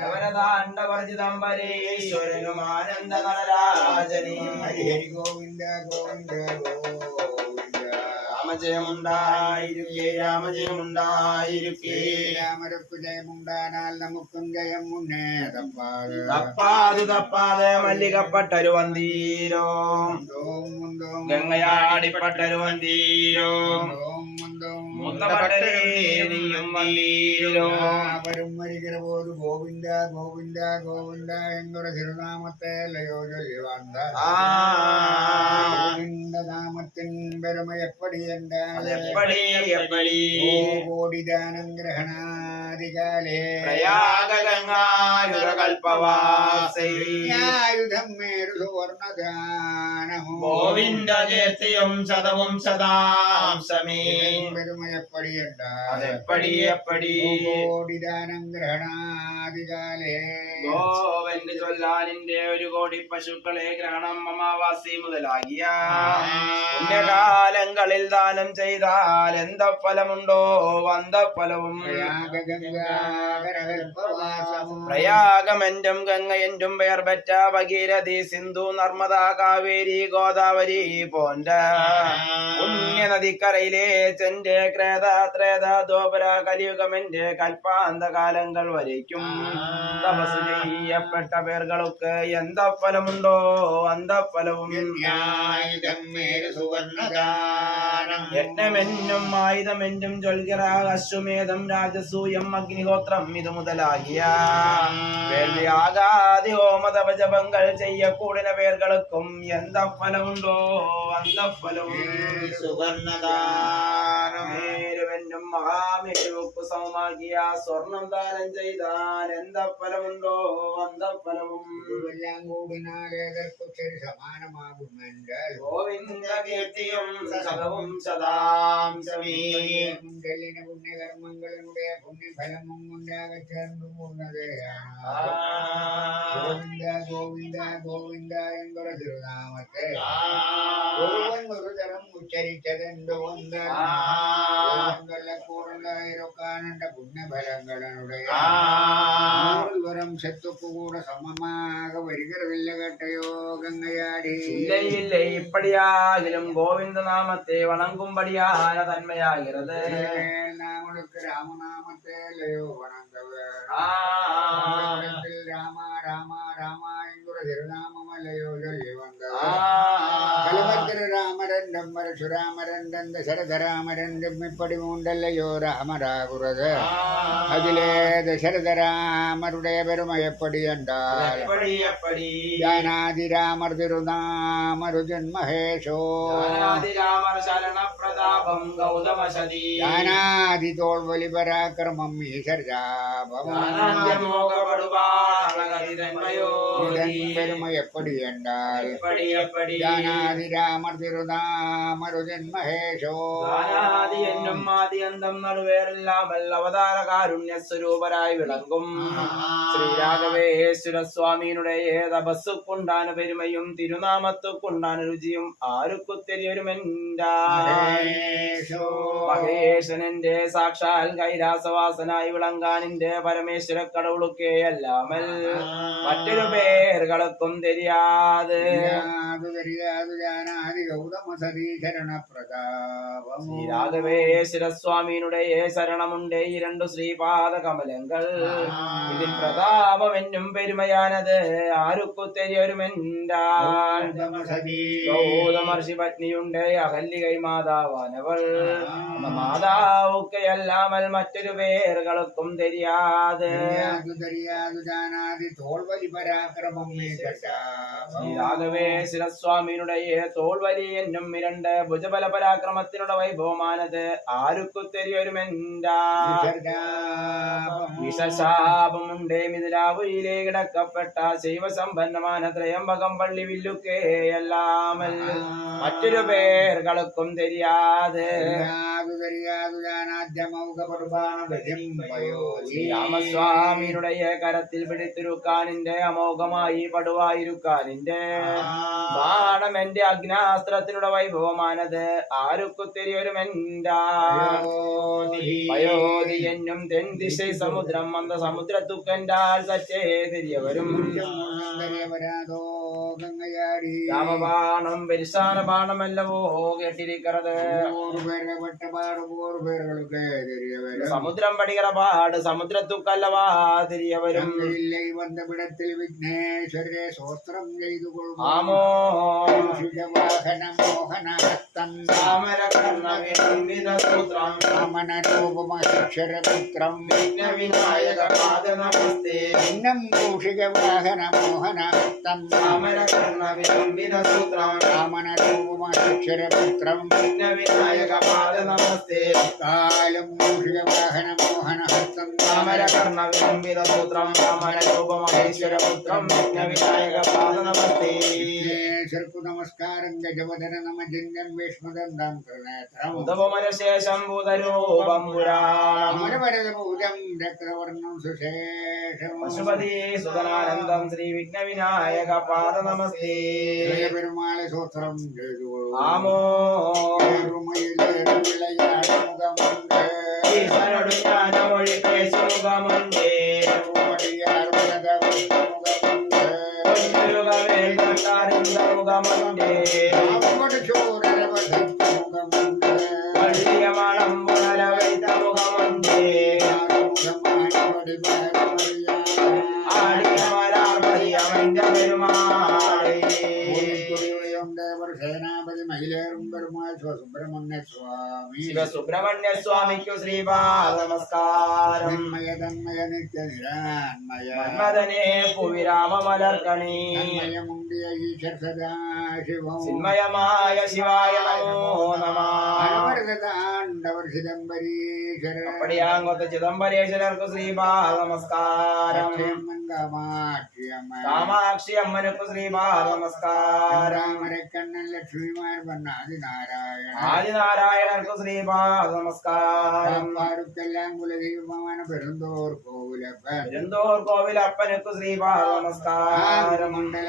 അവരതാണ്ടവർജിതംബരീശ്വരനും ആനന്ദ നടരാജനെയും ഹരി ഗോവിന്ദ ഗോവിന്ദ ഗോവിന്ദ രാമജയമുണ്ടായിരിക്കേ രാമജയമുണ്ടായിരിക്കേ. രാമരക്കു ജയമുണ്ടാനാൽ നമുക്കും ജയം മുന്നേ തപ്പാതെ തപ്പാതു തപ്പാതെ മല്ലികപ്പെട്ടൊരു വന്തീരോ. ഓം മുന്തോം ഗംഗയാടിപ്പെട്ടൊരു വന്തീരോ. ഓം മുന്തോം മുത്തപട്ടരേനിയും വന്തീരോ. അവരും മരികിற പോതു ഗോവിന്ദ ഗോവിന്ദ ഗോവിന്ദ എന്നൊരു തിരുനാമത്തെ ലയോ ചൊല്ലിവാണ്ട ആ നാമത്തിൻ പെരുമ എപ്പടി എന്താൽ എപ്പടി എപ്പടി കോടിദാനം ഗ്രഹണാദികാലേ പ്രയാഗ ഗംഗായുരകൽപ്പവാസൈ ആയുധം മേരു സുവർണദാനമോ ഗോവിന്ദ കീർത്തിയും സദവും ശതാംശമേ പെരുമ എപ്പടി കോടിദാനം ഗ്രഹണാദികാലേ ഗോവന്റെ ചൊല്ലാനിന്റെ ഒരു കോടി പശുക്കളെ ഗ്രഹണം അമാവാസി മുതലാകിയ. കാലങ്ങളിൽ ദാനം ചെയ്താൽ എന്ത ഫലമുണ്ടോ വന്ത ഫലവും പ്രയാഗമെന്റും ഗംഗയെന്റും പേർ പറ്റ ഭഗീരഥി സിന്ധു നർമ്മദ കാവേരി ഗോദാവരി പോണ്ട. പുണ്യ നദിക്കരയിലെ ചെന്റെ ക്രേത ത്രേത ദോപര കലിയുഗമെന്റെ കൽപ്പാന്ത കാലങ്ങൾ വരയ്ക്കും തപസ് ചെയ്യപ്പെട്ട പേർകൾക്ക് എന്ത ഫലമുണ്ടോ അന്ത ഫലവും ആയുധം മേരു സുവർണദാനം യജ്ഞമെന്നും ആയുധമെന്നും ചൊൽകിറ അശ്വമേധം രാജസൂയം അഗ്നിഹോത്രം ഇത് മുതലാകിയ. വേൾവിയാകാതി ഓമതപജപങ്ങൾ ചെയ്യക്കൂടിന പേർകൾക്കും എന്ത ഫലമുണ്ടോ അന്ത ഫലവും സുവർണദാനം മേരുവെന്നും മഹാമേരുവക്കു സമമാക്കിയ സ്വർണം ദാനം ചെയ്താൽ എന്താ ഫലമുണ്ടോ അന്ത ഫലവും എല്ലാം സമാനമാകും ഗോവിന്ദ കീർത്തിയും സദാംശമേ പുണ്യകർമ്മങ്ങളുടെ പുണ്യഫലമും ഉണ്ടാകെ ചേർന്നു ഗോവിന്ദ ഗോവിന്ദ ഗോവിന്ദ എന്നുള്ള തിരുനാമത്തെ ഒരുവൻ வளங்கள்ல கூடல இருக்கானண்ட புண்ணிய பலங்களுடைய வரம் செத்துக்கு கூட சமமாக வருகிறதில்லை கேட்டையோ கங்கையாடி. இல்லை இல்லை இப்படியாகிலும் கோவிந்த நாமத்தை வணங்கும்படியான தன்மையாகிறது நாமளுக்கு ராமநாமத்தை இல்லையோ வணங்கவர். ராமா ராமா ராமா என்கிற திருநாமம் சொல்லி வந்தவர். ராமர் சுராமரந்தந்த சரதராமரந்தம்மிப்படி மூண்டல்லையோ ராமராகுரத அதிலே தசரதராமருடைய பெருமை எப்படி என்றால் ஜானாதி ராமர் திருநாமரு ஜன்மஹேஷோ. ராமர் சரண പ്രതാപം ഗൗതമശതി. ജ്ഞാനാദിതോൾ വലിപരാക്രമം ഈശ്വരജാപമോകപ്പെടുവാരുമ എപ്പടി എന്നാൽ ജ്ഞാനാദിരാമർ തിരുനാമരുജൻ മഹേഷോ ാദി എന്നും ആദിയന്തം നടുവേറെല്ലാമല്ല അവതാരകാരുണ്യ സ്വരൂപരായി വിളങ്ങും ശ്രീരാഘവേശ്വരസ്വാമിയുടെ ഏതപസ്സുക്കുണ്ടാണ് പെരുമയും തിരുനാമത്തുക്കുണ്ടാണ് രുചിയും ആരുക്കുത്തെരിയൊരുമെന്താ മഹേശനന്റെ സാക്ഷാൽ കൈലാസവാസനായി വിളങ്കാനിന്റെ പരമേശ്വര കടവുളുക്കേ അല്ലാമൽ മറ്റൊരു പേരുകൾക്കും தெரியாது യാതു തരിയാതു ശിരസ്വാമിയുടെ ശരണമുണ്ടേ. ഈ രണ്ടു ശ്രീപാദ കമലങ്ങൾ ഇതിൽ പ്രതാപമെന്നും പെരുമയാനത് ആരുക്കുത്തെരിയൊരുമെൻഷി പത്നിയുണ്ട്. അഹല്ലികൈ മാതാവാനവൾ മാതാവുക്കയല്ലാമൽ മറ്റൊരു പേരുകൾക്കും തെരിയാതെ. തോൾവലി പരാക്രമം ശ്രീരാഘവേ ശിരസ്വാമിയുടെ തോൾവലി എന്നും ഇരണ്ട് ഭുജബല പരാക്രമത്തിനുള്ള വൈഭവമാനത് ആരുക്കുത്തെരിയൊരുമെന്താപമുണ്ടേ മിതിലാവുയിലെ കിടക്കപ്പെട്ട ശൈവസമ്പന്നമാന ത്രയംബകം പള്ളി വില്ലുക്കേ എല്ലാമല്ല മറ്റൊരു കളക്കും തെരിയാതെ. രാമസ്വാമിയുടെ കരത്തിൽ പിടിത്തിരുക്കാനിന്റെ അമോഘമായി പടുവായിരുക്കാനിന്റെ ബാണം എന്റെ അഗ്നാസ്ത്രത്തിനുള്ള വൈഭവമാനത് ഒരു പയോധി എന്നും തെൻദിശை സമുദ്രം വന്ന സമുദ്രത്തുക്കന്റാൽ സറ്റേ തിരിയവരും. രാമബാണം പരിസാന ബാണമല്ലവോ കേട്ടിരിക്കറത് സമുദ്രം പടികള പാട് സമുദ്രത്തുക്കല്ലവാതിരിയവരും വന്നപിടത്തിൽ വിഘ്നേശ്വരരെ സ്വോത്രം ചെയ്തു കൊള്ളുമോഹനോപമക്ഷരപുത്രം ഭിന്നം മോഹനഹത്തം താമരകർണവിധസൂത്രം രാമനരൂപമക്ഷരപുത്രം ഭിന്ന വിനായക പാദ നമസ്തേ നമസ്തേ കാലം മൂഷിക വാഹന മോഹന ഹസ്തം താമര കർണവിനന്ദിത സൂത്രം താമര രൂപമഹേശ്വര പുത്രം വിഘ്നവിനായക പാദ നമസ്തേ നമസ്കാരം ഗജവദന സുശേഷം. പശുപതി സുതനാനന്ദം ശ്രീ വിഘ്നവിനായക പാദ നമസ്തേ പെരുമാളെ ആമോ സുബ്രഹ്മണ്യ സ്വാമി ശിവ സുബ്രഹ്മണ്യ സ്വാമിക്കു ശ്രീപാദ നമസ്കാരം. തന്മയ നിത്യ ചിന്മയമായ ശിവായ നമോ നമാ. ചിദംബരീശ്വര ചിദംബരേശ്വരർക്കു ശ്രീപാദ നമസ്കാരം. കാമാക്ഷി അമ്മനക്കു ശ്രീപാദ നമസ്കാരം. രാമരക്കണ്ണൻ ലക്ഷ്മിമാർ ആദിനാരായണ ആദിനാരായണർക്കു ശ്രീപാദ നമസ്കാരം. പാടുക്കെല്ലാം പെരുന്തോർ കോവിലപ്പൻ. പെരുന്തോർ കോവിലപ്പനക്ക് ശ്രീപാദ നമസ്കാരം. മണ്ഡല